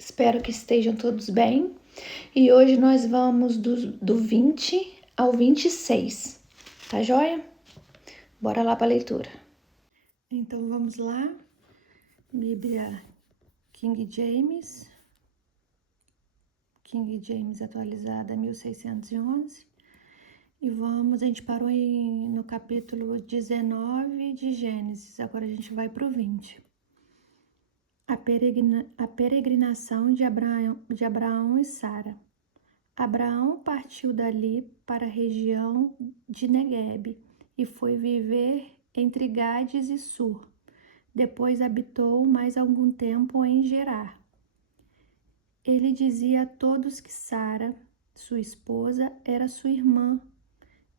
Espero que estejam todos bem. E hoje nós vamos do 20 ao 26, tá joia? Bora lá para a leitura. Então vamos lá. Bíblia King James atualizada 1611. E a gente parou no capítulo 19 de Gênesis, agora a gente vai para o 20. A peregrinação de Abraão e Sara. Abraão partiu dali para a região de Neguebe e foi viver entre Gades e Sur. Depois habitou mais algum tempo em Gerar. Ele dizia a todos que Sara, sua esposa, era sua irmã.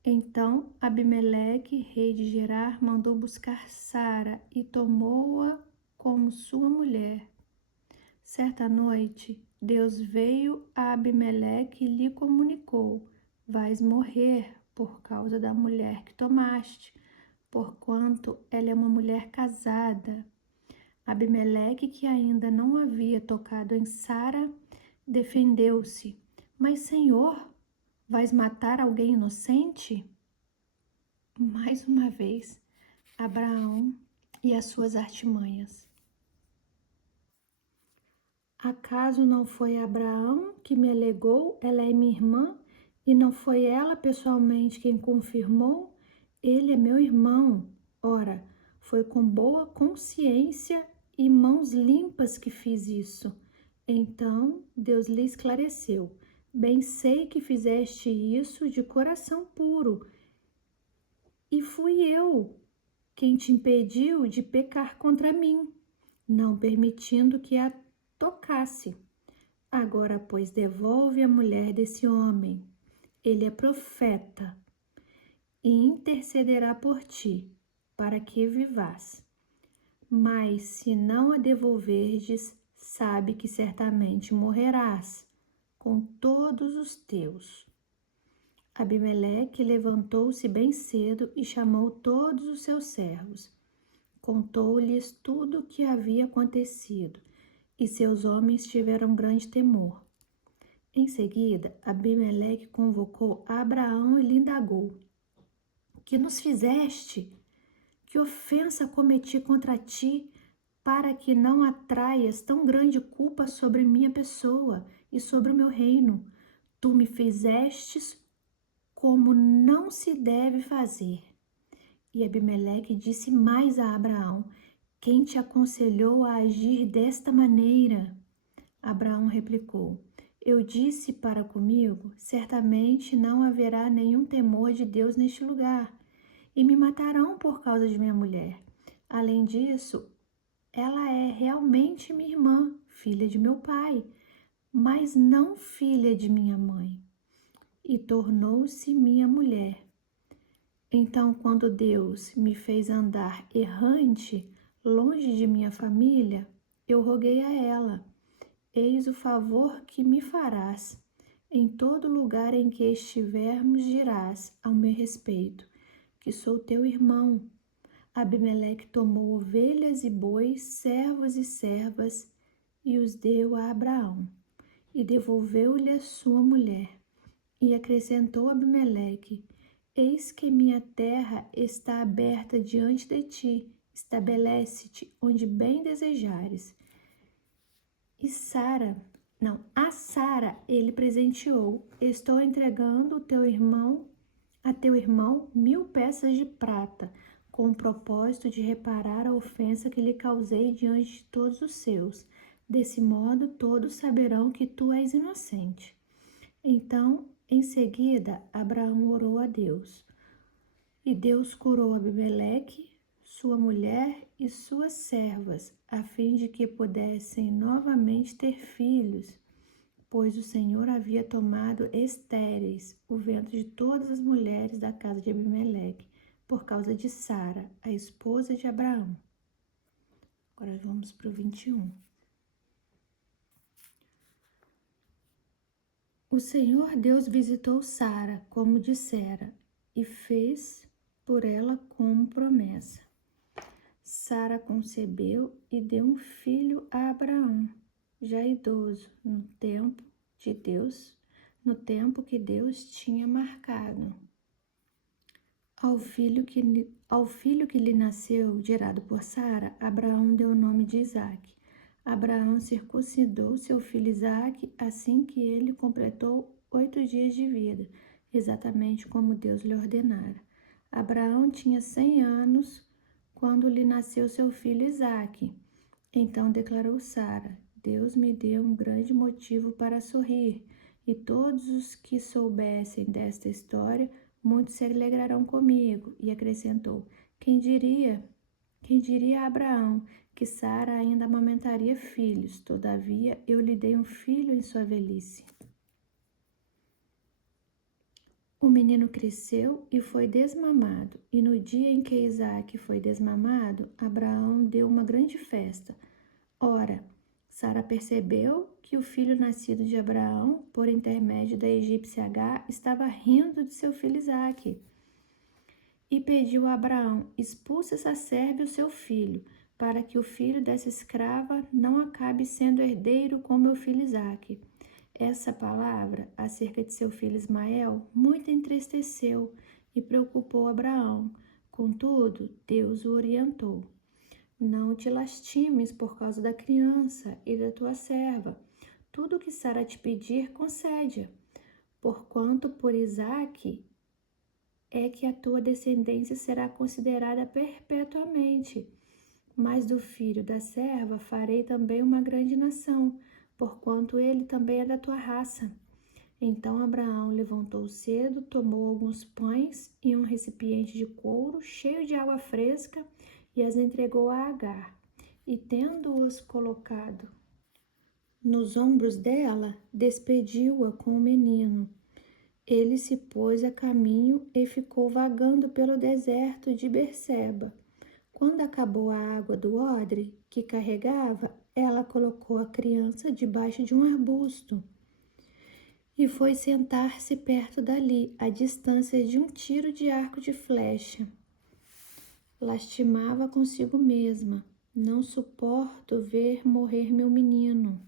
Então Abimeleque, rei de Gerar, mandou buscar Sara e tomou-a como sua mulher. Certa noite, Deus veio a Abimeleque e lhe comunicou: vais morrer por causa da mulher que tomaste, porquanto ela é uma mulher casada. Abimeleque, que ainda não havia tocado em Sara, defendeu-se: mas, Senhor, vais matar alguém inocente? Mais uma vez, Abraão e as suas artimanhas. Acaso não foi Abraão que me alegou, ela é minha irmã, e não foi ela pessoalmente quem confirmou, ele é meu irmão? Ora, foi com boa consciência e mãos limpas que fiz isso. Então Deus lhe esclareceu: bem sei que fizeste isso de coração puro, e fui eu quem te impediu de pecar contra mim, não permitindo que a tocasse. Agora, pois, devolve a mulher desse homem. Ele é profeta e intercederá por ti, para que vivas. Mas se não a devolverdes, sabe que certamente morrerás com todos os teus. Abimeleque levantou-se bem cedo e chamou todos os seus servos. Contou-lhes tudo o que havia acontecido, e seus homens tiveram grande temor. Em seguida, Abimeleque convocou Abraão e lhe indagou: que nos fizeste? Que ofensa cometi contra ti, para que não atraias tão grande culpa sobre minha pessoa e sobre o meu reino? Tu me fizestes como não se deve fazer. E Abimeleque disse mais a Abraão: quem te aconselhou a agir desta maneira? Abraão replicou: eu disse para comigo: certamente não haverá nenhum temor de Deus neste lugar, e me matarão por causa de minha mulher. Além disso, ela é realmente minha irmã, filha de meu pai, mas não filha de minha mãe, e tornou-se minha mulher. Então, quando Deus me fez andar errante, longe de minha família, eu roguei a ela: eis o favor que me farás. Em todo lugar em que estivermos, dirás ao meu respeito que sou teu irmão. Abimeleque tomou ovelhas e bois, servos e servas, e os deu a Abraão, e devolveu-lhe a sua mulher. E acrescentou Abimeleque: eis que minha terra está aberta diante de ti, estabelece-te onde bem desejares. A Sara ele presenteou: estou entregando a teu irmão 1000 peças de prata, com o propósito de reparar a ofensa que lhe causei diante de todos os seus. Desse modo, todos saberão que tu és inocente. Então, em seguida, Abraão orou a Deus. E Deus curou Abimeleque, sua mulher e suas servas, a fim de que pudessem novamente ter filhos, pois o Senhor havia tomado estéreis o ventre de todas as mulheres da casa de Abimeleque, por causa de Sara, a esposa de Abraão. Agora vamos para o 21. O Senhor Deus visitou Sara, como dissera, e fez por ela como promessa. Sara concebeu e deu um filho a Abraão. já idoso, no tempo de Deus, no tempo que Deus tinha marcado. Ao filho que lhe nasceu, gerado por Sara, Abraão deu o nome de Isaque. Abraão circuncidou seu filho Isaque assim que ele completou 8 dias de vida, exatamente como Deus lhe ordenara. Abraão tinha 100 anos quando lhe nasceu seu filho Isaque. Então declarou Sara: Deus me deu um grande motivo para sorrir, e todos os que soubessem desta história, muitos se alegrarão comigo. E acrescentou: Quem diria a Abraão que Sara ainda amamentaria filhos? Todavia, eu lhe dei um filho em sua velhice. O menino cresceu e foi desmamado, e no dia em que Isaque foi desmamado, Abraão deu uma grande festa. Ora, Sara percebeu que o filho nascido de Abraão, por intermédio da egípcia Agar, estava rindo de seu filho Isaque. E pediu a Abraão: expulse essa serva e o seu filho, para que o filho dessa escrava não acabe sendo herdeiro com meu filho Isaque. Essa palavra acerca de seu filho Ismael muito entristeceu e preocupou Abraão. Contudo, Deus o orientou: não te lastimes por causa da criança e da tua serva. Tudo o que Sara te pedir, concede-a, porquanto por Isaque é que a tua descendência será considerada perpetuamente. Mas do filho da serva farei também uma grande nação, porquanto ele também é da tua raça. Então Abraão levantou cedo, tomou alguns pães e um recipiente de couro cheio de água fresca e as entregou a Agar. E tendo-os colocado nos ombros dela, despediu-a com o menino. Ele se pôs a caminho e ficou vagando pelo deserto de Berseba. Quando acabou a água do odre que carregava, ela colocou a criança debaixo de um arbusto e foi sentar-se perto dali, à distância de um tiro de arco de flecha. Lastimava consigo mesma: não suporto ver morrer meu menino.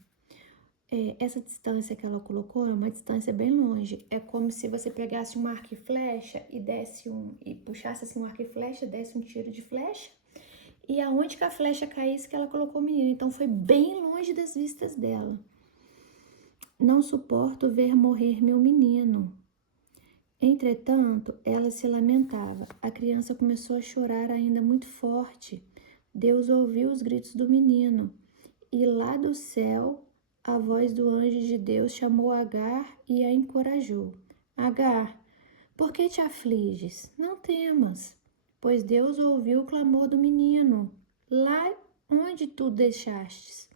Essa distância que ela colocou é uma distância bem longe. É como se você pegasse um arco e flecha e puxasse assim um arco e flecha, desse um tiro de flecha, e aonde que a flecha caísse que ela colocou o menino. Então foi bem longe das vistas dela. Não suporto ver morrer meu menino. Entretanto, ela se lamentava. A criança começou a chorar ainda muito forte. Deus ouviu os gritos do menino, e lá do céu a voz do anjo de Deus chamou Agar e a encorajou. Agar, por que te afliges? Não temas, pois Deus ouviu o clamor do menino, lá onde tu deixastes.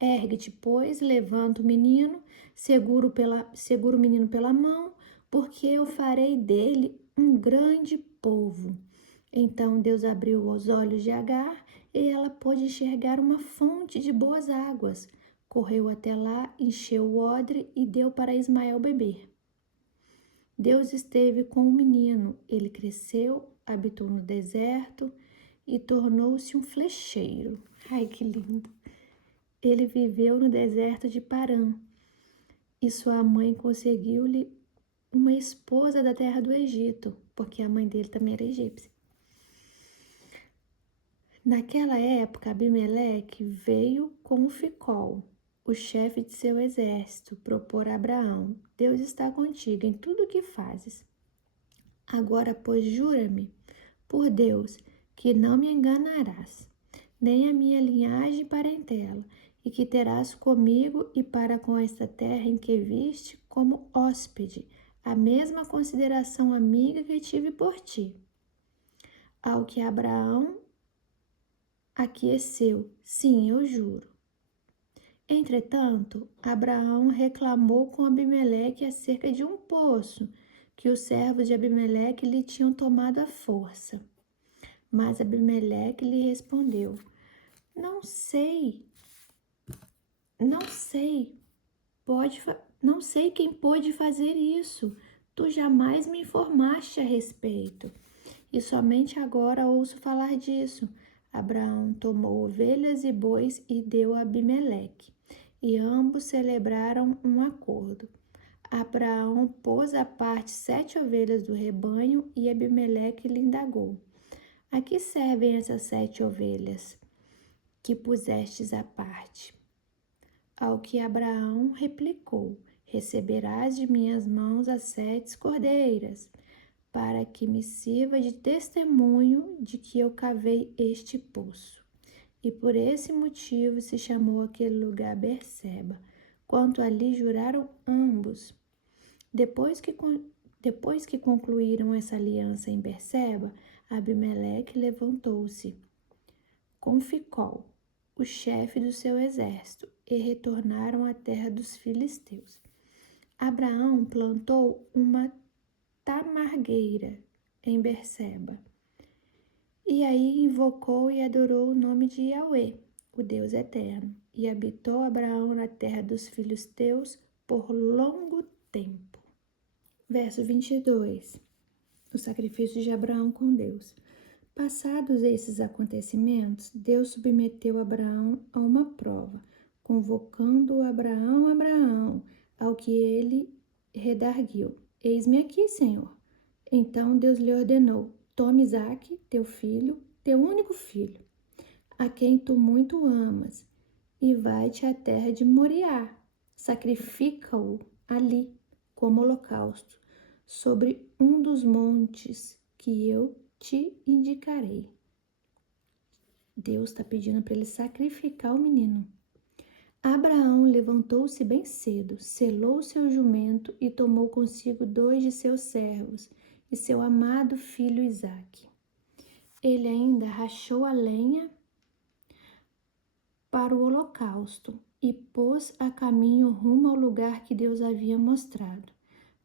Ergue-te, pois, levanta o menino, segura o menino pela mão, porque eu farei dele um grande povo. Então Deus abriu os olhos de Agar e ela pôde enxergar uma fonte de boas águas. Correu até lá, encheu o odre e deu para Ismael beber. Deus esteve com o menino. Ele cresceu, habitou no deserto e tornou-se um flecheiro. Ai, que lindo! Ele viveu no deserto de Parã e sua mãe conseguiu-lhe uma esposa da terra do Egito, porque a mãe dele também era egípcia. Naquela época, Abimeleque veio com Ficol, o chefe de seu exército, propor a Abraão: Deus está contigo em tudo o que fazes. Agora, pois, jura-me, por Deus, que não me enganarás, nem a minha linhagem e parentela, e que terás comigo e para com esta terra em que viste como hóspede, a mesma consideração amiga que tive por ti. Ao que Abraão aqueceu: sim, eu juro. Entretanto, Abraão reclamou com Abimeleque acerca de um poço que os servos de Abimeleque lhe tinham tomado à força. Mas Abimeleque lhe respondeu: não sei quem pôde fazer isso. Tu jamais me informaste a respeito, e somente agora ouço falar disso. Abraão tomou ovelhas e bois e deu a Abimeleque. e ambos celebraram um acordo. Abraão pôs à parte 7 ovelhas do rebanho e Abimeleque lhe indagou: a que servem essas 7 ovelhas que pusestes à parte? Ao que Abraão replicou: receberás de minhas mãos as 7 cordeiras, para que me sirva de testemunho de que eu cavei este poço. E por esse motivo se chamou aquele lugar Berseba. Quanto ali juraram ambos. Depois que concluíram essa aliança em Berseba, Abimeleque levantou-se com Ficol, o chefe do seu exército, e retornaram à terra dos filisteus. Abraão plantou uma tamargueira em Berseba. E aí invocou e adorou o nome de Yahweh, o Deus eterno, e habitou Abraão na terra dos filisteus por longo tempo. Verso 22. O sacrifício de Abraão com Deus. Passados esses acontecimentos, Deus submeteu Abraão a uma prova, convocando Abraão, Abraão, ao que ele redarguiu: eis-me aqui, Senhor. Então Deus lhe ordenou: tome Isaque, teu filho, teu único filho, a quem tu muito amas, e vai-te à terra de Moriá. Sacrifica-o ali como holocausto, sobre um dos montes que eu te indicarei. Deus está pedindo para ele sacrificar o menino. Abraão levantou-se bem cedo, selou seu jumento e tomou consigo 2 de seus servos e seu amado filho Isaque. Ele ainda rachou a lenha para o holocausto e pôs a caminho rumo ao lugar que Deus havia mostrado.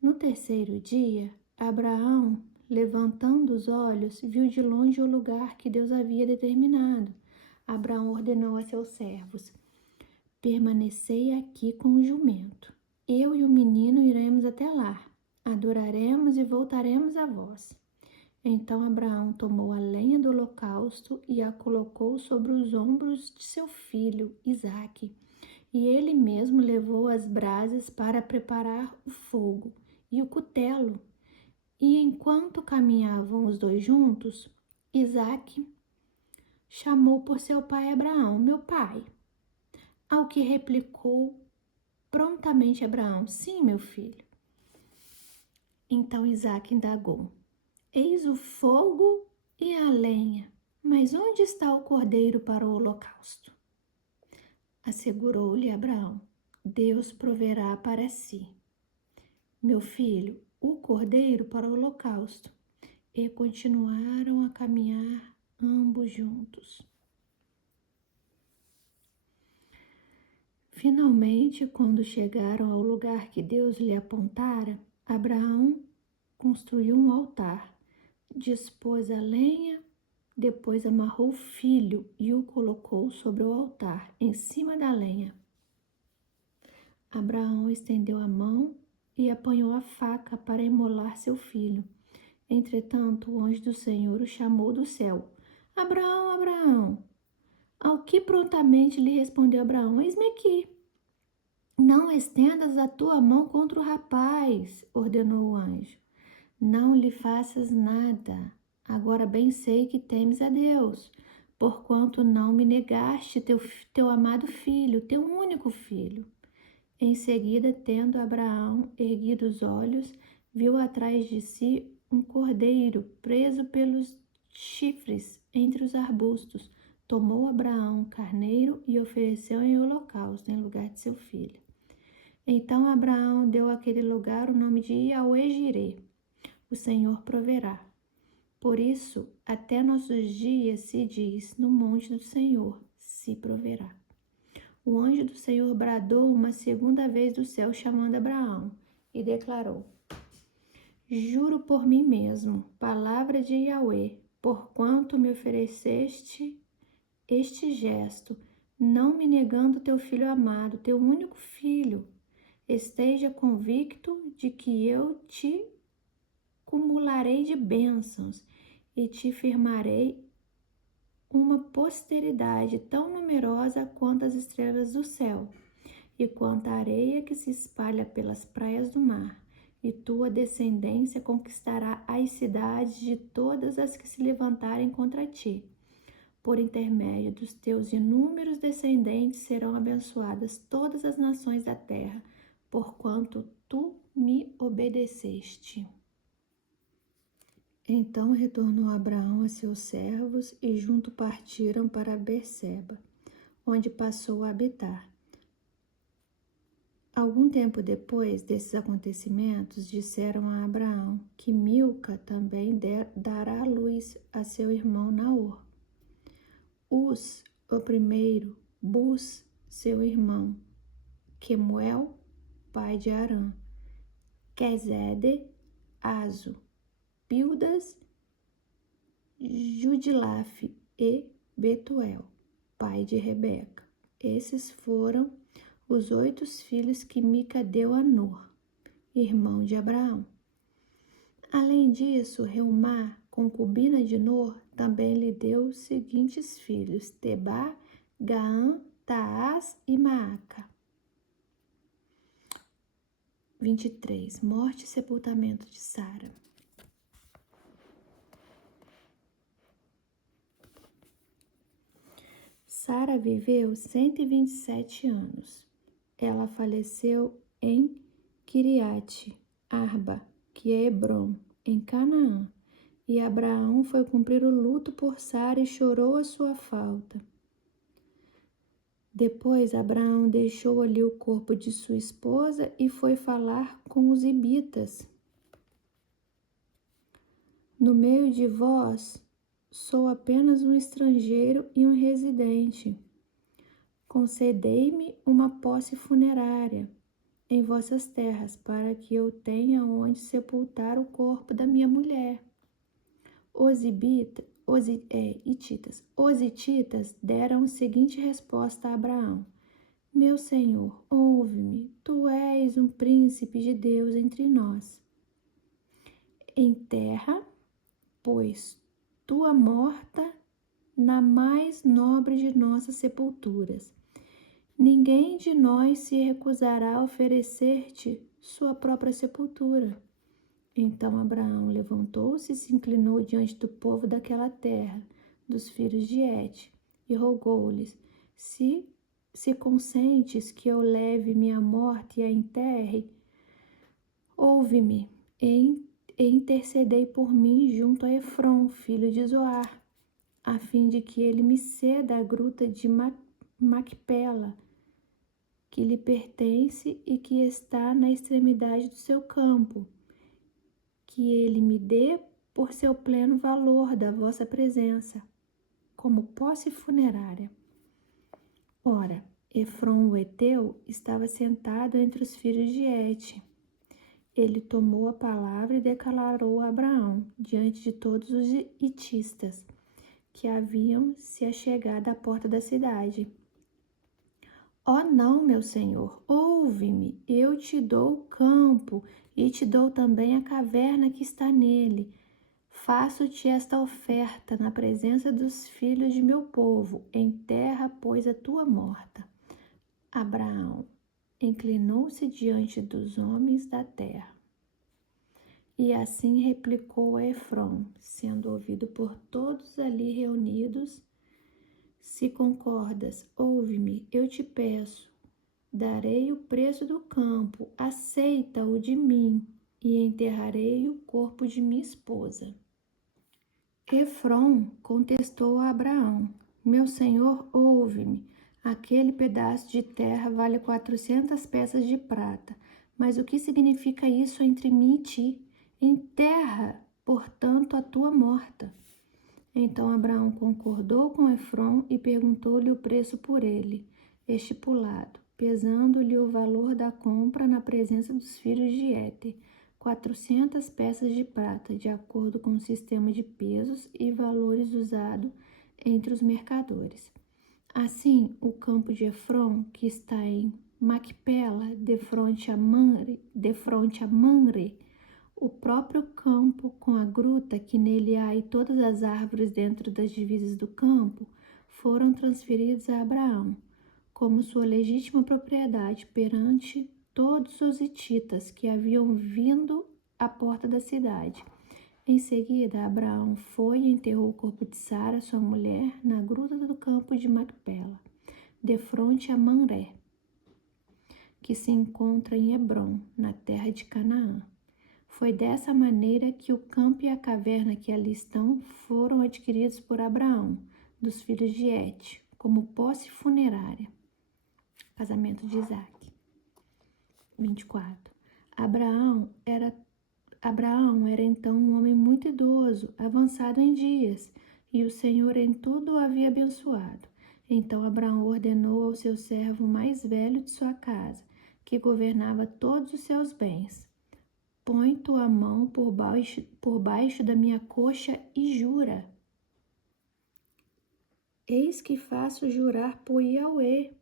No terceiro dia, Abraão, levantando os olhos, viu de longe o lugar que Deus havia determinado. Abraão ordenou a seus servos: permanecei aqui com o jumento. Eu e o menino iremos até lá, adoraremos e voltaremos a vós. Então Abraão tomou a lenha do holocausto e a colocou sobre os ombros de seu filho Isaque, e ele mesmo levou as brasas para preparar o fogo e o cutelo. E enquanto caminhavam os dois juntos, Isaque chamou por seu pai Abraão: meu pai. Ao que replicou prontamente Abraão: sim, meu filho. Então Isaque indagou: eis o fogo e a lenha, mas onde está o cordeiro para o holocausto? Assegurou-lhe Abraão: Deus proverá para si, meu filho, o cordeiro para o holocausto. E continuaram a caminhar ambos juntos. Finalmente, quando chegaram ao lugar que Deus lhe apontara, Abraão construiu um altar, dispôs a lenha, depois amarrou o filho e o colocou sobre o altar, em cima da lenha. Abraão estendeu a mão e apanhou a faca para imolar seu filho. Entretanto, o anjo do Senhor o chamou do céu: Abraão, Abraão! Ao que prontamente lhe respondeu Abraão: eis-me aqui. Não estendas a tua mão contra o rapaz, ordenou o anjo. Não lhe faças nada. Agora bem sei que temes a Deus, porquanto não me negaste teu amado filho, teu único filho. Em seguida, tendo Abraão erguido os olhos, viu atrás de si um cordeiro preso pelos chifres entre os arbustos. Tomou Abraão um carneiro e ofereceu em holocausto em lugar de seu filho. Então Abraão deu àquele lugar o nome de Yahweh-Jireh, o Senhor proverá. Por isso, até nossos dias se diz: no monte do Senhor se proverá. O anjo do Senhor bradou uma segunda vez do céu, chamando Abraão, e declarou: juro por mim mesmo, palavra de Yahweh, porquanto me ofereceste este gesto, não me negando teu filho amado, teu único filho, esteja convicto de que eu te cumularei de bênçãos e te firmarei uma posteridade tão numerosa quanto as estrelas do céu, e quanto à areia que se espalha pelas praias do mar. E tua descendência conquistará as cidades de todas as que se levantarem contra ti. Por intermédio dos teus inúmeros descendentes serão abençoadas todas as nações da terra, porquanto tu me obedeceste. Então retornou Abraão a seus servos e junto partiram para Berseba, onde passou a habitar. Algum tempo depois desses acontecimentos, disseram a Abraão que Milca também dará luz a seu irmão Naor. Uz, o primeiro, Bus, seu irmão, Quemuel, pai de Arã, Quezede, Azo, Pildas, Judilaf e Betuel, pai de Rebeca. Esses foram os 8 filhos que Mica deu a Nor, irmão de Abraão. Além disso, Reumá, concubina de Nor, também lhe deu os seguintes filhos: Tebá, Gaã, Taás e Maaca. 23. Morte e sepultamento de Sara. Sara viveu 127 anos. Ela faleceu em Kiriate Arba, que é Hebrom, em Canaã. E Abraão foi cumprir o luto por Sara e chorou a sua falta. Depois Abraão deixou ali o corpo de sua esposa e foi falar com os ibitas. No meio de vós, sou apenas um estrangeiro e um residente. Concedei-me uma posse funerária em vossas terras, para que eu tenha onde sepultar o corpo da minha mulher. Os hititas deram a seguinte resposta a Abraão: Meu senhor, ouve-me, tu és um príncipe de Deus entre nós. Enterra, pois, tua morta na mais nobre de nossas sepulturas. Ninguém de nós se recusará a oferecer-te sua própria sepultura. Então Abraão levantou-se e se inclinou diante do povo daquela terra, dos filhos de Et, e rogou-lhes: Se consentes que eu leve minha morte e a enterre, ouve-me e intercedei por mim junto a Efrom, filho de Zoar, a fim de que ele me ceda a gruta de Macpela, que lhe pertence e que está na extremidade do seu campo, que ele me dê por seu pleno valor da vossa presença, como posse funerária. Ora, Efrom o Eteu estava sentado entre os filhos de Et. Ele tomou a palavra e declarou a Abraão, diante de todos os hitistas, que haviam se achegado à porta da cidade: Ó não, meu senhor, ouve-me, eu te dou o campo e te dou também a caverna que está nele. Faço-te esta oferta na presença dos filhos de meu povo, enterra, pois, a tua morta. Abraão inclinou-se diante dos homens da terra. E assim replicou a Efrom, sendo ouvido por todos ali reunidos: Se concordas, ouve-me, eu te peço. Darei o preço do campo, aceita-o de mim, e enterrarei o corpo de minha esposa. Efrom contestou a Abraão: Meu senhor, ouve-me. Aquele pedaço de terra vale 400 peças de prata. Mas o que significa isso entre mim e ti? Enterra, portanto, a tua morta. Então Abraão concordou com Efrom e perguntou-lhe o preço por ele, estipulado, pesando-lhe o valor da compra na presença dos filhos de Éter, 400 peças de prata, de acordo com o sistema de pesos e valores usado entre os mercadores. Assim, o campo de Efrom, que está em Macpela, de fronte a Mamre, o próprio campo com a gruta que nele há e todas as árvores dentro das divisas do campo, foram transferidos a Abraão, como sua legítima propriedade perante todos os hititas que haviam vindo à porta da cidade. Em seguida, Abraão foi e enterrou o corpo de Sara, sua mulher, na gruta do campo de Macpela, defronte a Mamré, que se encontra em Hebrom, na terra de Canaã. Foi dessa maneira que o campo e a caverna que ali estão foram adquiridos por Abraão, dos filhos de Et, como posse funerária. Casamento de Isaac. 24. Abraão era então um homem muito idoso, avançado em dias, e o Senhor em tudo o havia abençoado. Então Abraão ordenou ao seu servo mais velho de sua casa, que governava todos os seus bens: põe tua mão por baixo da minha coxa e jura. Eis que faço jurar por Yahweh,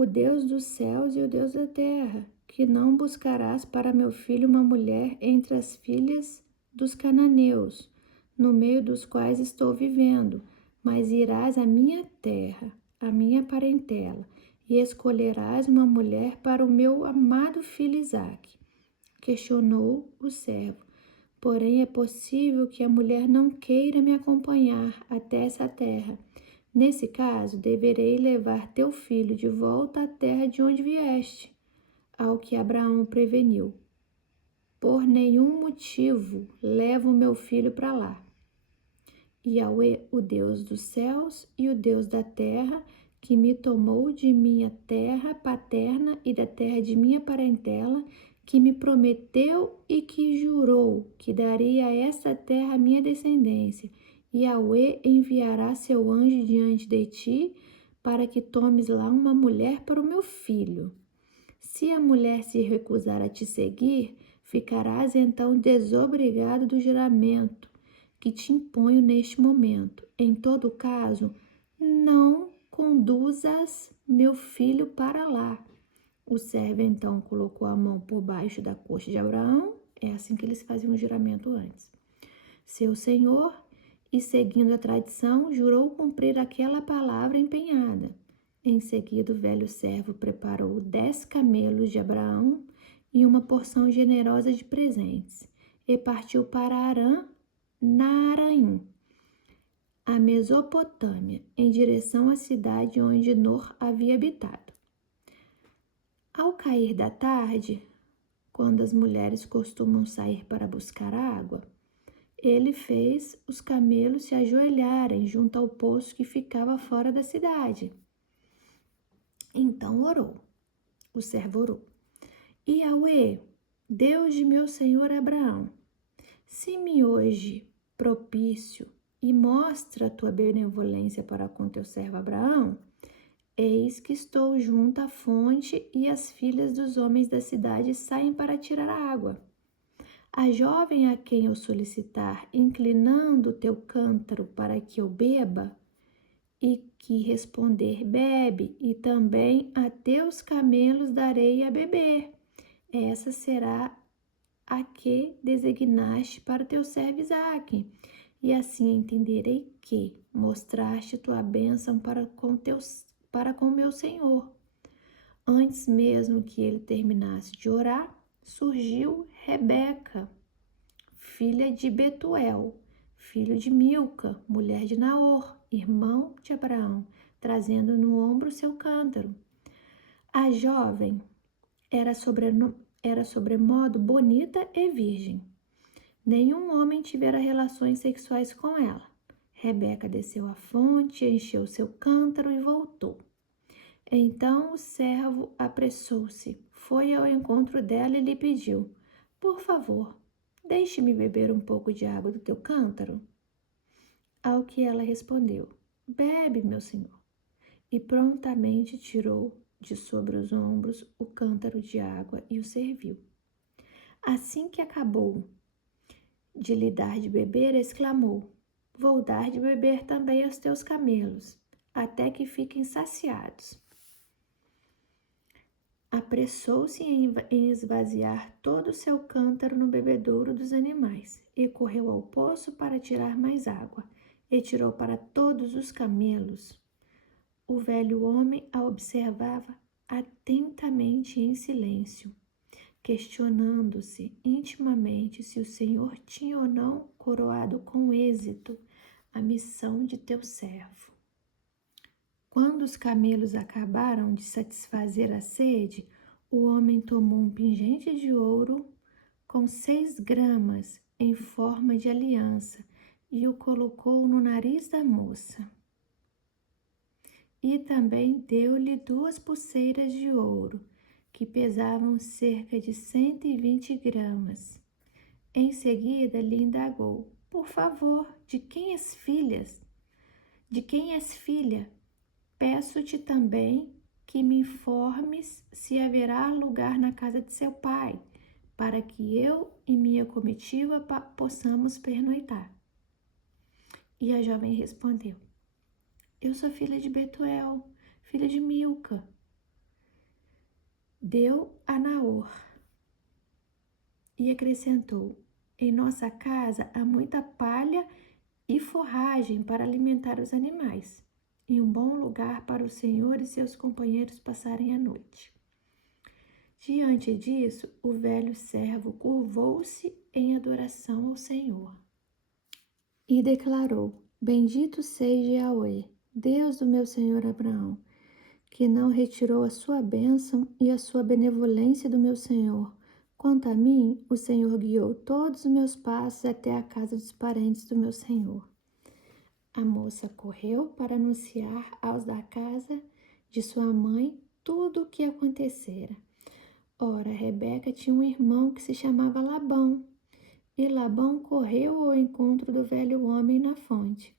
o Deus dos céus e o Deus da terra, que não buscarás para meu filho uma mulher entre as filhas dos cananeus, no meio dos quais estou vivendo, mas irás à minha terra, à minha parentela, e escolherás uma mulher para o meu amado filho Isaque. Questionou o servo. Porém, é possível que a mulher não queira me acompanhar até essa terra. Nesse caso, deverei levar teu filho de volta à terra de onde vieste. Ao que Abraão preveniu: por nenhum motivo levo meu filho para lá. Yahweh, o Deus dos céus e o Deus da terra, que me tomou de minha terra paterna e da terra de minha parentela, que me prometeu e que jurou que daria a esta terra a minha descendência. Yahweh enviará seu anjo diante de ti, para que tomes lá uma mulher para o meu filho. Se a mulher se recusar a te seguir, ficarás então desobrigado do juramento que te imponho neste momento. Em todo caso, não conduzas meu filho para lá. O servo então colocou a mão por baixo da coxa de Abraão, é assim que eles faziam o juramento antes. Seu senhor, e seguindo a tradição, jurou cumprir aquela palavra empenhada. Em seguida, o velho servo preparou 10 camelos de Abraão e uma porção generosa de presentes, e partiu para Arã, Naaraim, a Mesopotâmia, em direção à cidade onde Nor havia habitado. Ao cair da tarde, quando as mulheres costumam sair para buscar água, ele fez os camelos se ajoelharem junto ao poço que ficava fora da cidade. Então orou. O servo orou: Yahweh, Deus de meu senhor Abraão, se-me hoje propício e mostra a tua benevolência para com teu servo Abraão, eis que estou junto à fonte e as filhas dos homens da cidade saem para tirar a água. A jovem a quem eu solicitar, inclinando o teu cântaro para que eu beba, e que responder, bebe, e também a teus camelos darei a beber. Essa será a que designaste para o teu servo Isaque, e assim entenderei que mostraste tua bênção para com meu senhor. Antes mesmo que ele terminasse de orar, surgiu Rebeca, filha de Betuel, filho de Milca, mulher de Naor, irmão de Abraão, trazendo no ombro seu cântaro. A jovem era sobremodo bonita e virgem. Nenhum homem tivera relações sexuais com ela. Rebeca desceu à fonte, encheu seu cântaro e voltou. Então o servo apressou-se, foi ao encontro dela e lhe pediu: por favor, deixe-me beber um pouco de água do teu cântaro. Ao que ela respondeu: bebe, meu senhor. E prontamente tirou de sobre os ombros o cântaro de água e o serviu. Assim que acabou de lhe dar de beber, exclamou: vou dar de beber também aos teus camelos, até que fiquem saciados. Apressou-se em esvaziar todo o seu cântaro no bebedouro dos animais, e correu ao poço para tirar mais água, e tirou para todos os camelos O velho homem a observava atentamente em silêncio, questionando-se intimamente se o Senhor tinha ou não coroado com êxito a missão de teu servo. Quando os camelos acabaram de satisfazer a sede, o homem tomou um pingente de ouro com 6 gramas em forma de aliança e o colocou no nariz da moça. E também deu-lhe 2 pulseiras de ouro, que pesavam cerca de 120 gramas. Em seguida lhe indagou: por favor, de quem és filhas? De quem és filha? Peço-te também que me informes se haverá lugar na casa de seu pai, para que eu e minha comitiva possamos pernoitar. E a jovem respondeu: eu sou filha de Betuel, filha de Milca. Deu a Naor e acrescentou: em nossa casa há muita palha e forragem para alimentar os animais, e um bom lugar para o Senhor e seus companheiros passarem a noite. Diante disso, o velho servo curvou-se em adoração ao Senhor e declarou: bendito seja Yahweh, Deus do meu senhor Abraão, que não retirou a sua bênção e a sua benevolência do meu senhor. Quanto a mim, o Senhor guiou todos os meus passos até a casa dos parentes do meu senhor. A moça correu para anunciar aos da casa de sua mãe tudo o que acontecera. Ora, Rebeca tinha um irmão que se chamava Labão, e Labão correu ao encontro do velho homem na fonte,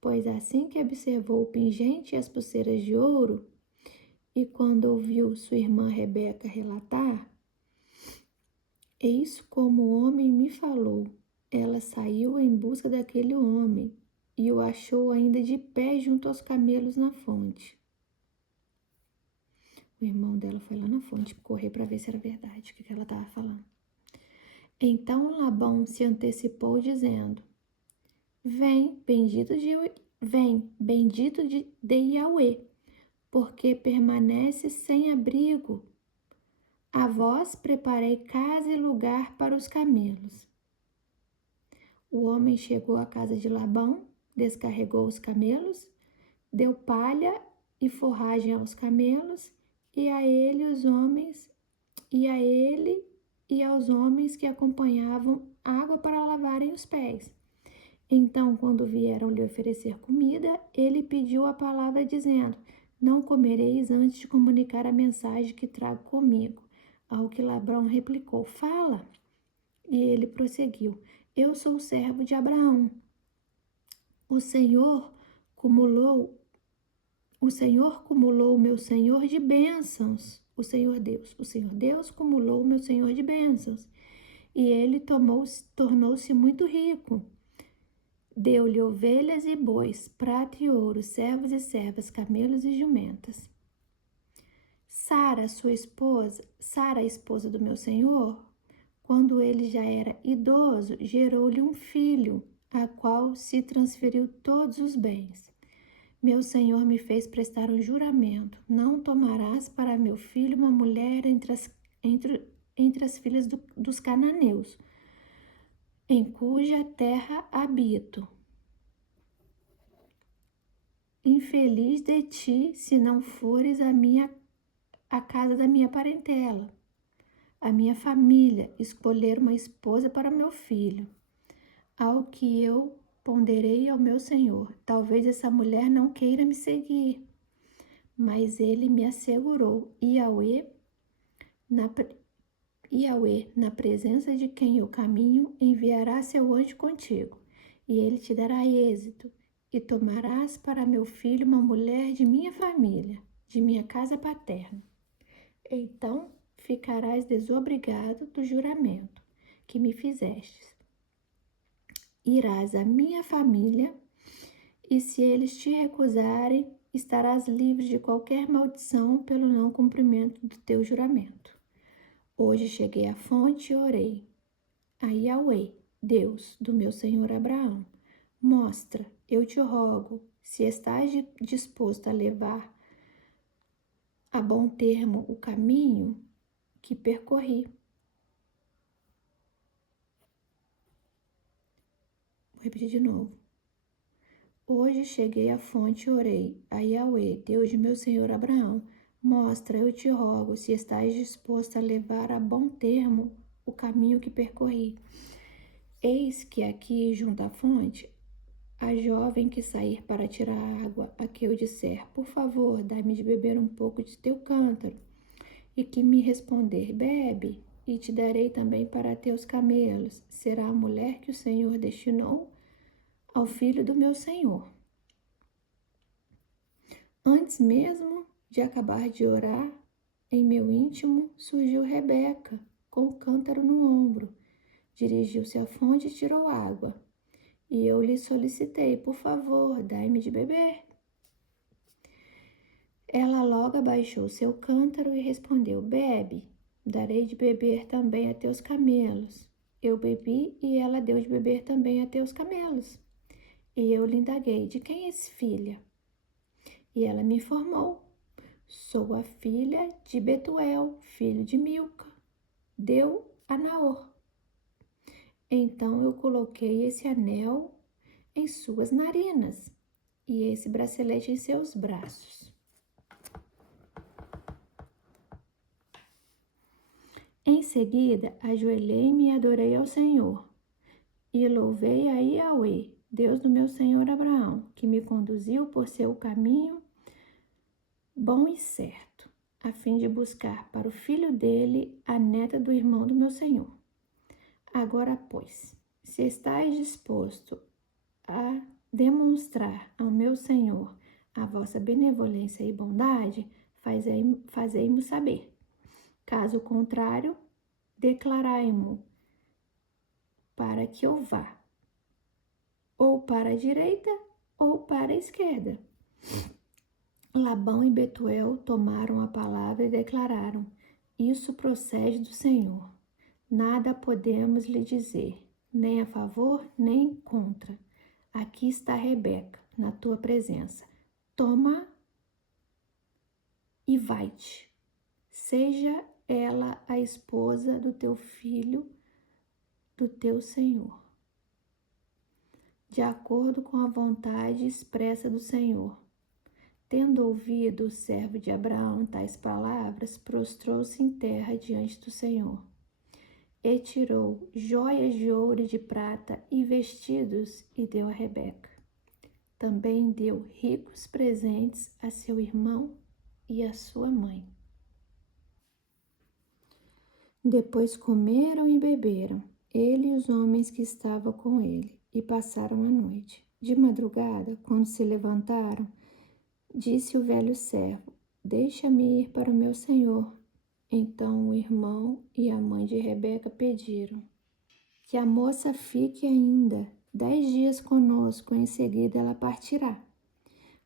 pois assim que observou o pingente e as pulseiras de ouro, e quando ouviu sua irmã Rebeca relatar, eis como o homem me falou. Ela saiu em busca daquele homem e o achou ainda de pé junto aos camelos na fonte. O irmão dela foi lá na fonte correr para ver se era verdade o que ela estava falando. Então Labão se antecipou dizendo: vem, bendito de Yahweh, porque permanece sem abrigo. A vós preparei casa e lugar para os camelos. O homem chegou à casa de Labão, descarregou os camelos, deu palha e forragem aos camelos, e a ele e aos homens que acompanhavam água para lavarem os pés. Então, quando vieram lhe oferecer comida, ele pediu a palavra dizendo: não comereis antes de comunicar a mensagem que trago comigo. Ao que Labão replicou: fala. E ele prosseguiu: eu sou servo de Abraão. O Senhor cumulou meu Senhor de bênçãos. O Senhor Deus cumulou meu Senhor de bênçãos. E ele tornou-se muito rico. Deu-lhe ovelhas e bois, prata e ouro, servos e servas, camelos e jumentas. Sara, a esposa do meu senhor, quando ele já era idoso, gerou-lhe um filho, a qual se transferiu todos os bens. Meu senhor me fez prestar um juramento: não tomarás para meu filho uma mulher entre as filhas dos cananeus, em cuja terra habito. Infeliz de ti, se não fores a casa da minha parentela, a minha família, escolher uma esposa para meu filho. Ao que eu ponderei ao meu senhor: talvez essa mulher não queira me seguir. Mas ele me assegurou: Yahweh, na presença de quem eu caminho, enviará seu anjo contigo, e ele te dará êxito, e tomarás para meu filho uma mulher de minha família, de minha casa paterna. Então ficarás desobrigado do juramento que me fizestes. Irás à minha família, e se eles te recusarem, estarás livre de qualquer maldição pelo não cumprimento do teu juramento. Hoje cheguei à fonte e orei a Yahweh, Deus do meu senhor Abraão: mostra, eu te rogo, se estás disposto a levar a bom termo o caminho que percorri. Vou repetir de novo. Hoje cheguei à fonte e orei a Yahweh, Deus de meu senhor Abraão. Mostra, eu te rogo, se estás disposto a levar a bom termo o caminho que percorri. Eis que aqui, junto à fonte, a jovem que sair para tirar a água, a que eu disser, por favor, dá-me de beber um pouco de teu cântaro, e que me responder, bebe, e te darei também para teus camelos, será a mulher que o Senhor destinou ao filho do meu senhor. Antes mesmo de acabar de orar, em meu íntimo surgiu Rebeca, com o cântaro no ombro. Dirigiu-se à fonte e tirou água. E eu lhe solicitei, por favor, dai-me de beber. Ela logo abaixou seu cântaro e respondeu, bebe, darei de beber também a teus camelos. Eu bebi e ela deu de beber também a teus camelos. E eu lhe indaguei, de quem és filha? E ela me informou, sou a filha de Betuel, filho de Milca, deu a Naor. Então eu coloquei esse anel em suas narinas e esse bracelete em seus braços. Em seguida, ajoelhei-me e adorei ao Senhor, e louvei a Yahweh, Deus do meu senhor Abraão, que me conduziu por seu caminho bom e certo, a fim de buscar para o filho dele a neta do irmão do meu senhor. Agora, pois, se estáis disposto a demonstrar ao meu senhor a vossa benevolência e bondade, fazei-mo saber. Caso contrário, declarai-mo para que eu vá, ou para a direita, ou para a esquerda. Labão e Betuel tomaram a palavra e declararam, isso procede do Senhor. Nada podemos lhe dizer, nem a favor, nem contra. Aqui está Rebeca, na tua presença. Toma e vai-te. Seja ela a esposa do teu filho, do teu Senhor. De acordo com a vontade expressa do Senhor. Tendo ouvido o servo de Abraão tais palavras, prostrou-se em terra diante do Senhor. E tirou joias de ouro e de prata e vestidos e deu a Rebeca. Também deu ricos presentes a seu irmão e a sua mãe. Depois comeram e beberam, ele e os homens que estavam com ele, e passaram a noite. De madrugada, quando se levantaram, disse o velho servo, deixa-me ir para o meu senhor. Então o irmão e a mãe de Rebeca pediram que a moça fique ainda 10 dias conosco, em seguida ela partirá.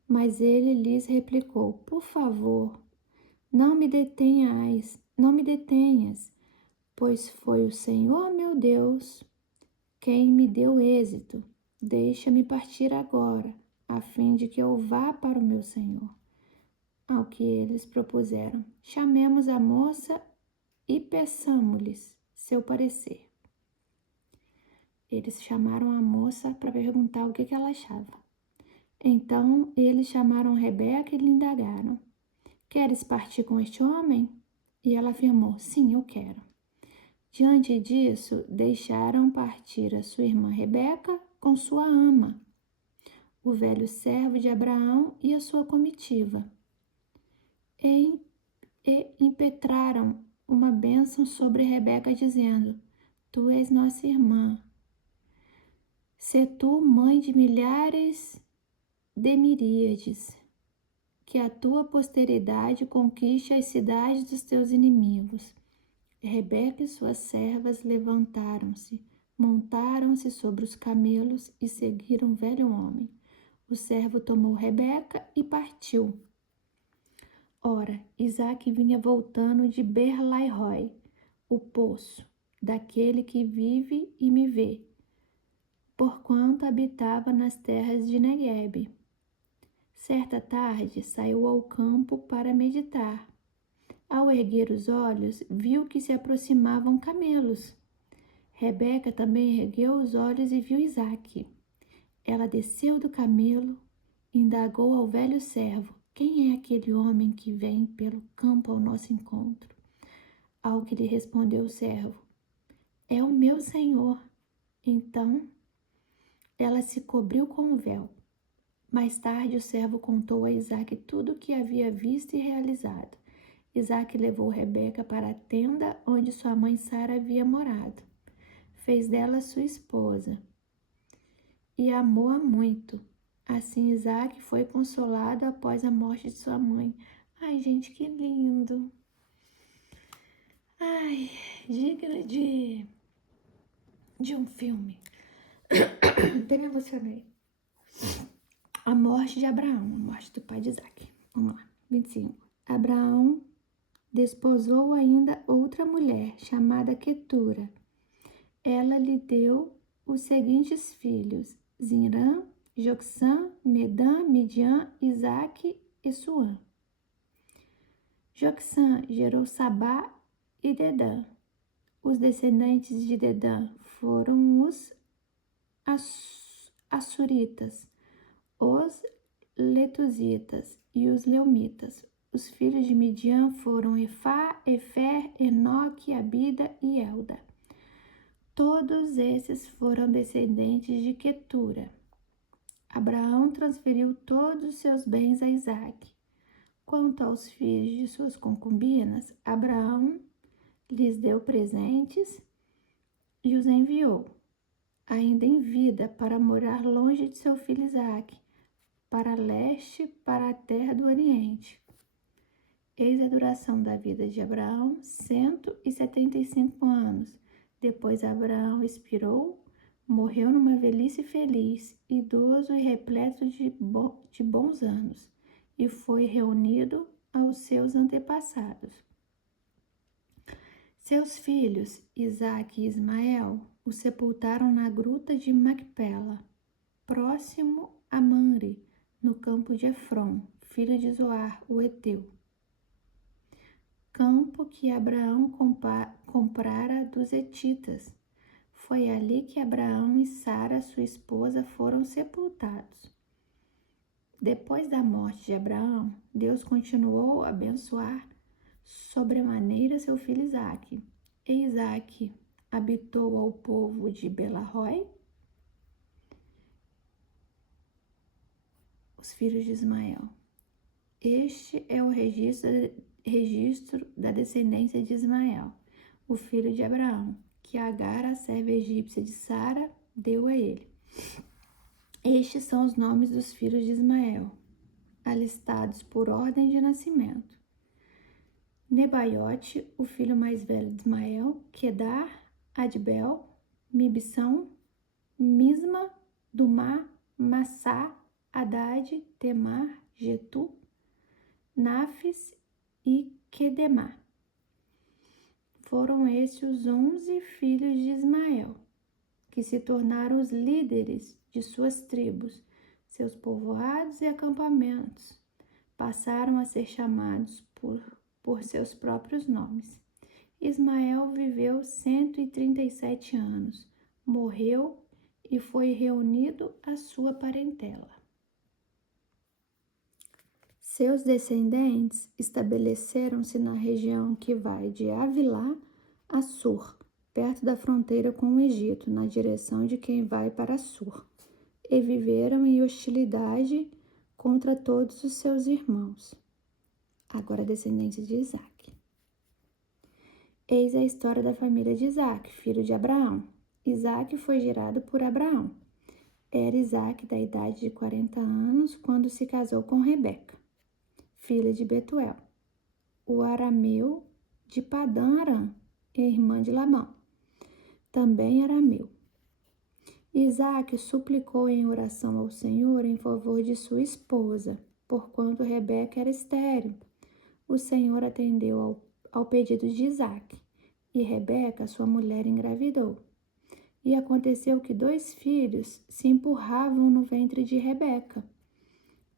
Mas ele lhes replicou, por favor, não me detenhas, pois foi o Senhor meu Deus quem me deu êxito. Deixa-me partir agora, a fim de que eu vá para o meu Senhor. Ao que eles propuseram, chamemos a moça e peçamo-lhes seu parecer. Eles chamaram a moça para perguntar o que ela achava. Então eles chamaram Rebeca e lhe indagaram, queres partir com este homem? E ela afirmou, sim, eu quero. Diante disso, deixaram partir a sua irmã Rebeca com sua ama, o velho servo de Abraão e a sua comitiva, e impetraram uma bênção sobre Rebeca, dizendo, tu és nossa irmã, sê tu mãe de milhares de miríades, que a tua posteridade conquiste as cidades dos teus inimigos. Rebeca e suas servas levantaram-se, montaram-se sobre os camelos e seguiram o velho homem. O servo tomou Rebeca e partiu. Ora, Isaque vinha voltando de Beer-lahai-roi, o poço, daquele que vive e me vê, porquanto habitava nas terras de Neguebe. Certa tarde, saiu ao campo para meditar. Ao erguer os olhos, viu que se aproximavam camelos. Rebeca também ergueu os olhos e viu Isaque. Ela desceu do camelo e indagou ao velho servo: quem é aquele homem que vem pelo campo ao nosso encontro? Ao que lhe respondeu o servo: é o meu senhor. Então ela se cobriu com o véu. Mais tarde o servo contou a Isaque tudo o que havia visto e realizado. Isaque levou Rebeca para a tenda onde sua mãe Sara havia morado. Fez dela sua esposa e amou-a muito. Assim Isaque foi consolado após a morte de sua mãe. Ai, gente, que lindo! Ai, digno de um filme. Até me emocionei. A morte de Abraão, a morte do pai de Isaque. Vamos lá, 25. Abraão desposou ainda outra mulher, chamada Quetura. Ela lhe deu os seguintes filhos: Zinrã, Jocsã, Medã, Midian, Isaque e Suã. Jocsã gerou Sabá e Dedã. Os descendentes de Dedã foram os Assuritas, os Letuzitas e os Leumitas. Os filhos de Midian foram Efá, Efer, Enoque, Abida e Elda. Todos esses foram descendentes de Quetura. Abraão transferiu todos os seus bens a Isaque. Quanto aos filhos de suas concubinas, Abraão lhes deu presentes e os enviou, ainda em vida, para morar longe de seu filho Isaque, para leste, para a terra do Oriente. Eis a duração da vida de Abraão, 175 anos. Depois Abraão expirou, morreu numa velhice feliz, idoso e repleto de bons anos, e foi reunido aos seus antepassados. Seus filhos, Isaque e Ismael, o sepultaram na gruta de Macpela, próximo a Mamre, no campo de Efron, filho de Zoar, o Heteu, campo que Abraão comprara dos hetitas. Foi ali que Abraão e Sara, sua esposa, foram sepultados. Depois da morte de Abraão, Deus continuou a abençoar sobremaneira seu filho Isaque. E Isaque habitou ao povo de Belarrói, os filhos de Ismael. Este é o registro da descendência de Ismael, o filho de Abraão, que Agar, a serva egípcia de Sara, deu a ele. Estes são os nomes dos filhos de Ismael, alistados por ordem de nascimento: Nebaiote, o filho mais velho de Ismael, Quedar, Adbel, Mibsão, Misma, Dumá, Massá, Haddad, Temar, Getu, Nafis e Quedemá. Foram esses os 11 filhos de Ismael, que se tornaram os líderes de suas tribos, seus povoados e acampamentos. Passaram a ser chamados por seus próprios nomes. Ismael viveu 137 anos, morreu e foi reunido à sua parentela. Seus descendentes estabeleceram-se na região que vai de Avilá a Sur, perto da fronteira com o Egito, na direção de quem vai para Sur, e viveram em hostilidade contra todos os seus irmãos. Agora, descendentes de Isaque. Eis a história da família de Isaque, filho de Abraão. Isaque foi gerado por Abraão. Era Isaque da idade de 40 anos quando se casou com Rebeca, filha de Betuel, o arameu de Padã Arã, irmã de Labão, também arameu. Isaque suplicou em oração ao Senhor em favor de sua esposa, porquanto Rebeca era estéril. O Senhor atendeu ao pedido de Isaque, e Rebeca, sua mulher, engravidou. E aconteceu que 2 filhos se empurravam no ventre de Rebeca.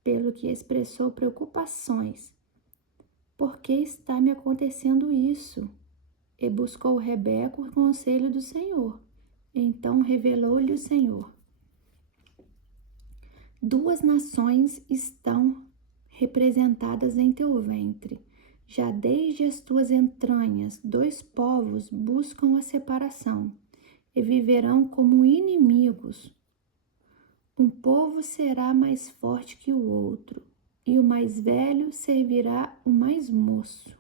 pelo que expressou preocupações. Por que está me acontecendo isso? E buscou Rebeca o conselho do Senhor. Então revelou-lhe o Senhor: 2 nações estão representadas em teu ventre. Já desde as tuas entranhas, 2 povos buscam a separação e viverão como inimigos. Um povo será mais forte que o outro, e o mais velho servirá o mais moço.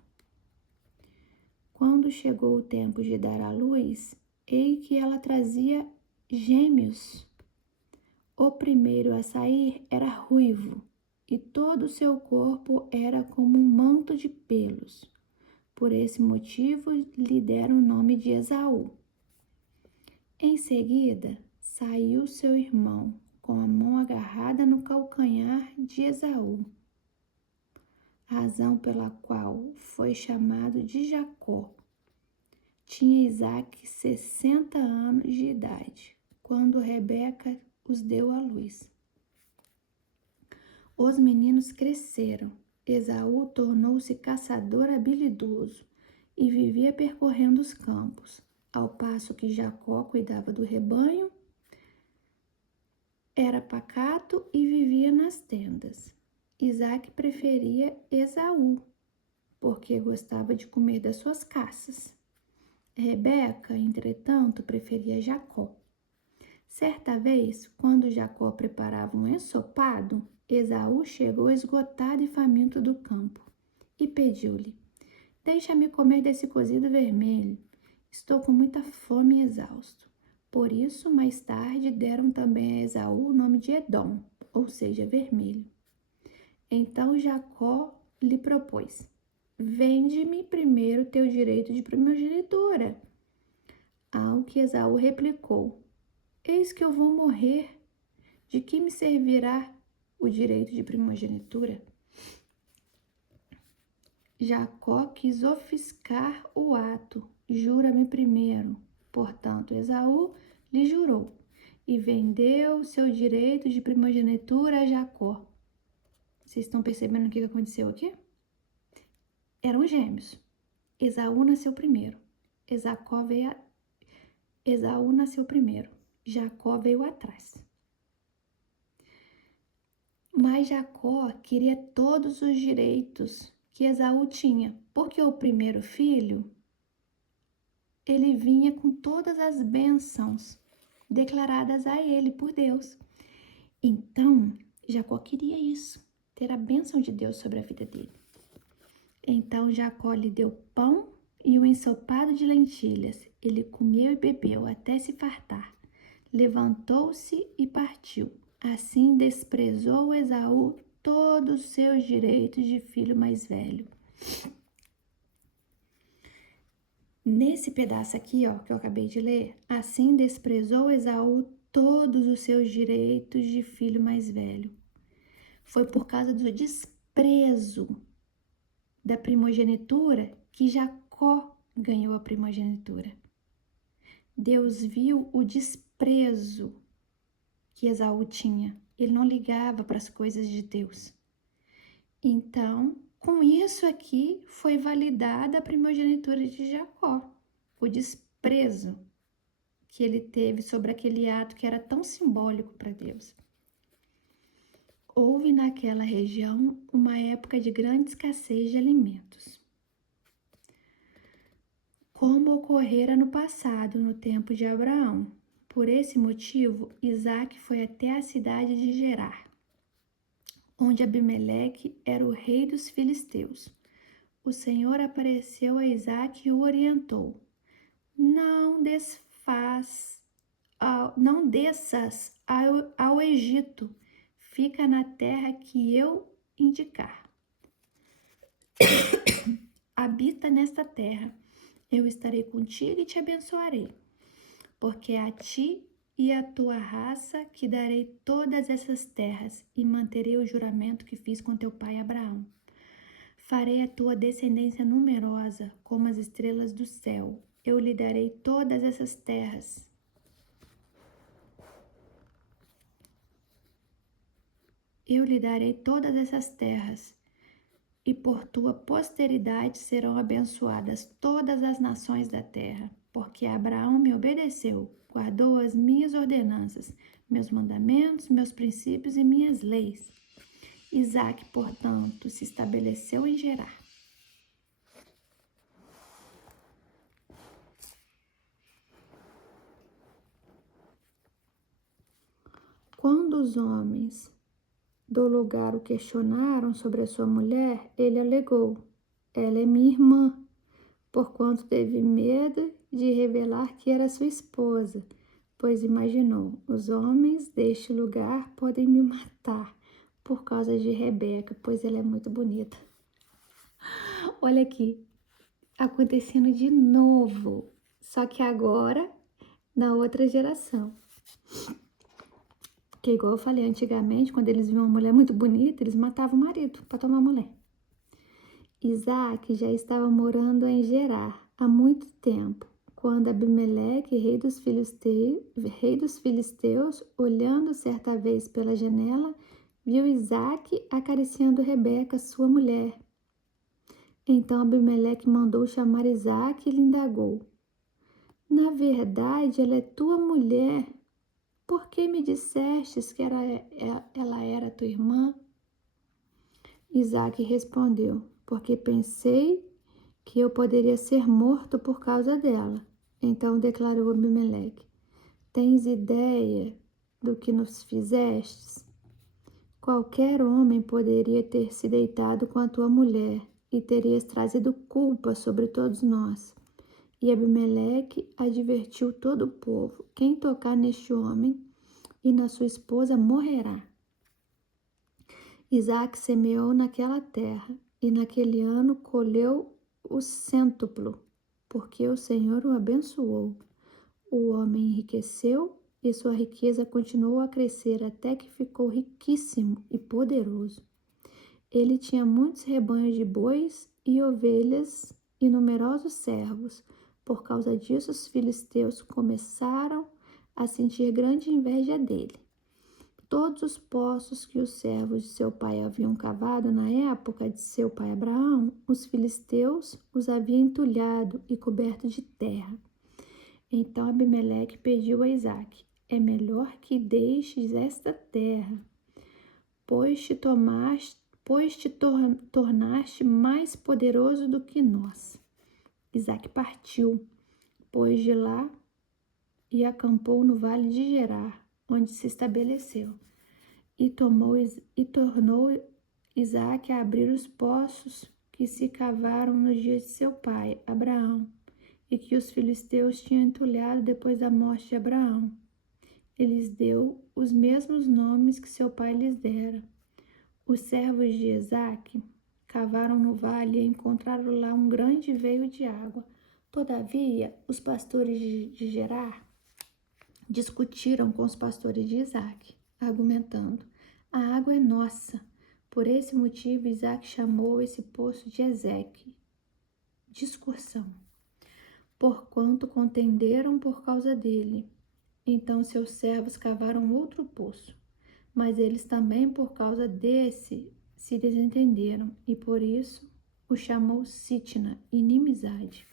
Quando chegou o tempo de dar à luz, eis que ela trazia gêmeos. O primeiro a sair era ruivo, e todo o seu corpo era como um manto de pelos. Por esse motivo lhe deram o nome de Esaú. Em seguida, saiu seu irmão, com a mão agarrada no calcanhar de Esaú, razão pela qual foi chamado de Jacó. Tinha Isaque 60 anos de idade, quando Rebeca os deu à luz. Os meninos cresceram. Esaú tornou-se caçador habilidoso e vivia percorrendo os campos, ao passo que Jacó cuidava do rebanho, era pacato e vivia nas tendas. Isaque preferia Esaú, porque gostava de comer das suas caças. Rebeca, entretanto, preferia Jacó. Certa vez, quando Jacó preparava um ensopado, Esaú chegou esgotado e faminto do campo e pediu-lhe: Deixa-me comer desse cozido vermelho. Estou com muita fome e exausto. Por isso, mais tarde, deram também a Esaú o nome de Edom, ou seja, vermelho. Então Jacó lhe propôs: Vende-me primeiro teu direito de primogenitura. Ao que Esaú replicou: Eis que eu vou morrer. De que me servirá o direito de primogenitura? Jacó quis ofuscar o ato. Jura-me primeiro. Portanto, Esaú lhe jurou e vendeu seu direito de primogenitura a Jacó. Vocês estão percebendo o que aconteceu aqui? Eram gêmeos. Esaú nasceu primeiro. Esaú nasceu primeiro. Jacó veio atrás. Mas Jacó queria todos os direitos que Esaú tinha, porque o primeiro filho, ele vinha com todas as bênçãos declaradas a ele por Deus. Então, Jacó queria isso, ter a bênção de Deus sobre a vida dele. Então, Jacó lhe deu pão e um ensopado de lentilhas. Ele comeu e bebeu até se fartar. Levantou-se e partiu. Assim desprezou Esaú todos os seus direitos de filho mais velho. Nesse pedaço aqui, ó, que eu acabei de ler, assim desprezou Esaú todos os seus direitos de filho mais velho. Foi por causa do desprezo da primogenitura que Jacó ganhou a primogenitura. Deus viu o desprezo que Esaú tinha. Ele não ligava para as coisas de Deus. Então, com isso aqui, foi validada a primogenitura de Jacó. O desprezo que ele teve sobre aquele ato que era tão simbólico para Deus. Houve naquela região uma época de grande escassez de alimentos, como ocorrera no passado, no tempo de Abraão. Por esse motivo, Isaque foi até a cidade de Gerar, onde Abimeleque era o rei dos filisteus. O Senhor apareceu a Isaque e o orientou: Não desças ao Egito, fica na terra que eu indicar. Habita nesta terra, eu estarei contigo e te abençoarei, porque a ti e à tua raça que darei todas essas terras e manterei o juramento que fiz com teu pai Abraão. Farei a tua descendência numerosa como as estrelas do céu. Eu lhe darei todas essas terras. eu lhe darei todas essas terras, e por tua posteridade serão abençoadas todas as nações da terra, porque Abraão me obedeceu, guardou as minhas ordenanças, meus mandamentos, meus princípios e minhas leis. Isaque, portanto, se estabeleceu em Gerar. Quando os homens do lugar o questionaram sobre a sua mulher, ele alegou: ela é minha irmã, porquanto teve medo de revelar que era sua esposa, pois imaginou: os homens deste lugar podem me matar por causa de Rebeca, pois ela é muito bonita. Olha aqui, acontecendo de novo, só que agora na outra geração. Porque igual eu falei, antigamente, quando eles viam uma mulher muito bonita, eles matavam o marido para tomar a mulher. Isaque já estava morando em Gerar há muito tempo, quando Abimeleque, rei dos filisteus, olhando certa vez pela janela, viu Isaque acariciando Rebeca, sua mulher. Então Abimeleque mandou chamar Isaque e lhe indagou: na verdade, ela é tua mulher. Por que me dissestes que ela era tua irmã? Isaque respondeu: porque pensei que eu poderia ser morto por causa dela. Então declarou Abimeleque: tens ideia do que nos fizestes? Qualquer homem poderia ter se deitado com a tua mulher e terias trazido culpa sobre todos nós. E Abimeleque advertiu todo o povo: quem tocar neste homem e na sua esposa morrerá. Isaque semeou naquela terra, e naquele ano colheu o cêntuplo, porque o Senhor o abençoou. O homem enriqueceu, e sua riqueza continuou a crescer até que ficou riquíssimo e poderoso. Ele tinha muitos rebanhos de bois e ovelhas e numerosos servos. Por causa disso, os filisteus começaram a sentir grande inveja dele. Todos os poços que os servos de seu pai haviam cavado na época de seu pai Abraão, os filisteus os haviam entulhado e coberto de terra. Então Abimeleque pediu a Isaque: é melhor que deixes esta terra, pois te tornaste mais poderoso do que nós. Isaque partiu, pois de lá e acampou no vale de Gerar, onde se estabeleceu. E tornou Isaque a abrir os poços que se cavaram nos dias de seu pai, Abraão, e que os filisteus tinham entulhado depois da morte de Abraão. Ele lhes deu os mesmos nomes que seu pai lhes dera. Os servos de Isaque cavaram no vale e encontraram lá um grande veio de água. Todavia, os pastores de Gerar discutiram com os pastores de Isaque, argumentando: a água é nossa. Por esse motivo, Isaque chamou esse poço de Ezeque, discussão, porquanto contenderam por causa dele. Então seus servos cavaram outro poço, mas eles também por causa desse se desentenderam, e por isso o chamou Sitna, inimizade.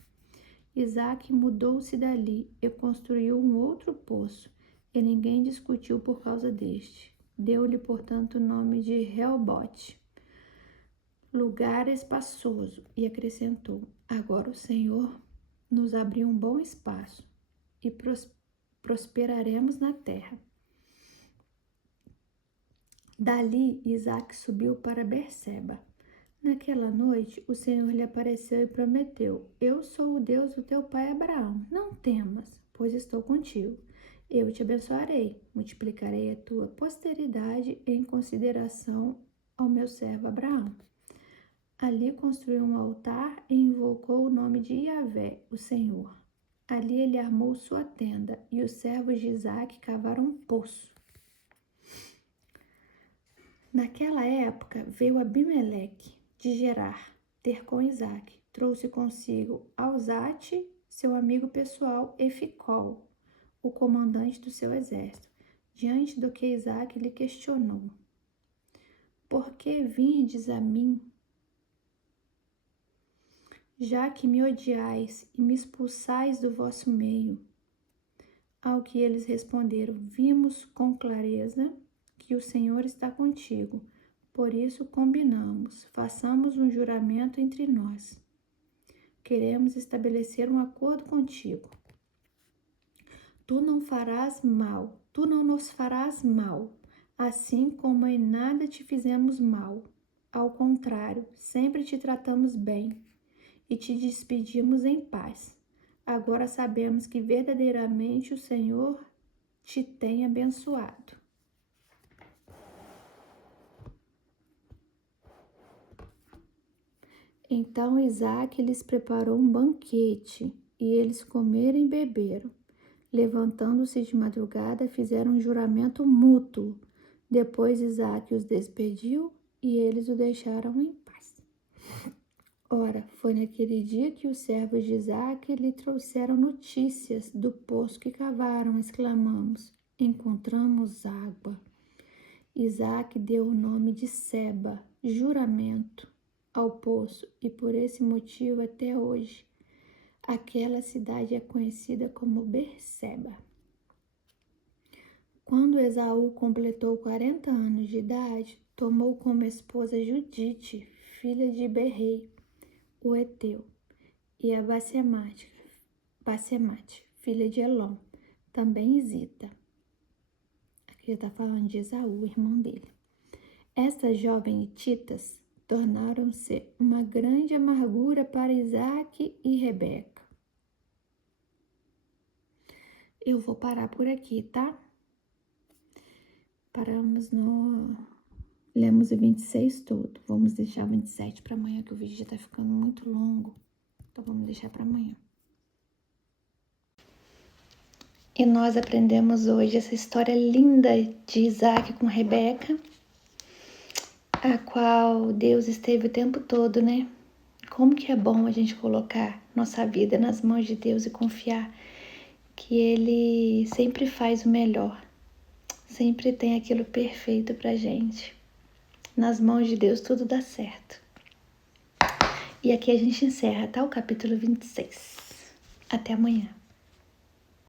Isaque mudou-se dali e construiu um outro poço, e ninguém discutiu por causa deste. Deu-lhe, portanto, o nome de Reobote, lugar espaçoso, e acrescentou: agora o Senhor nos abriu um bom espaço e prosperaremos na terra. Dali, Isaque subiu para Berseba. Naquela noite, o Senhor lhe apareceu e prometeu: eu sou o Deus do teu pai Abraão. Não temas, pois estou contigo. Eu te abençoarei, multiplicarei a tua posteridade em consideração ao meu servo Abraão. Ali construiu um altar e invocou o nome de Yahvé, o Senhor. Ali ele armou sua tenda, e os servos de Isaque cavaram um poço. Naquela época veio Abimeleque de Gerar ter com Isaque. Trouxe consigo Alzate, seu amigo pessoal, e Ficol, o comandante do seu exército, diante do que Isaque lhe questionou. Por que vindes a mim? Já que me odiais e me expulsais do vosso meio. Ao que eles responderam: vimos com clareza que o Senhor está contigo. Por isso combinamos, façamos um juramento entre nós. Queremos estabelecer um acordo contigo. Tu não nos farás mal, assim como em nada te fizemos mal. Ao contrário, sempre te tratamos bem e te despedimos em paz. Agora sabemos que verdadeiramente o Senhor te tem abençoado. Então Isaque lhes preparou um banquete, e eles comeram e beberam. Levantando-se de madrugada, fizeram um juramento mútuo. Depois Isaque os despediu e eles o deixaram em paz. Ora, foi naquele dia que os servos de Isaque lhe trouxeram notícias do poço que cavaram, exclamamos: encontramos água. Isaque deu o nome de Seba, juramento, ao poço, e por esse motivo até hoje aquela cidade é conhecida como Berseba. Quando Esaú completou 40 anos de idade, tomou como esposa Judite, filha de Berrei, o Eteu, e a Basemate, filha de Elom, também Zita. Aqui está falando de Esaú, irmão dele. Estas jovens hititas tornaram-se uma grande amargura para Isaque e Rebeca. Eu vou parar por aqui, tá? Lemos o 26 todo. Vamos deixar o 27 para amanhã, que o vídeo já tá ficando muito longo. Então vamos deixar para amanhã. E nós aprendemos hoje essa história linda de Isaque com Rebeca, a qual Deus esteve o tempo todo, né? Como que é bom a gente colocar nossa vida nas mãos de Deus e confiar que Ele sempre faz o melhor, sempre tem aquilo perfeito pra gente. Nas mãos de Deus tudo dá certo. E aqui a gente encerra, tá? O capítulo 26. Até amanhã.